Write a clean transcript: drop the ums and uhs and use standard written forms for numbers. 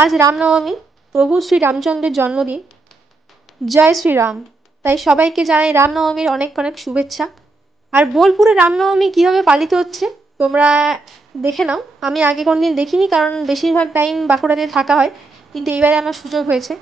আজ রামনবমী, প্রভু শ্রী রামচন্দ্রের জন্মদিন। জয় শ্রীরাম। তাই সবাইকে জানাই রামনবমীর অনেক অনেক শুভেচ্ছা। আর বোলপুরে রামনবমী কীভাবে পালিত হচ্ছে তোমরা দেখে নাও। আমি আগে কোনোদিন দেখিনি, কারণ বেশিরভাগ টাইম বাঁকুড়াতে থাকা হয়, কিন্তু এবারে আমার সুযোগ হয়েছে।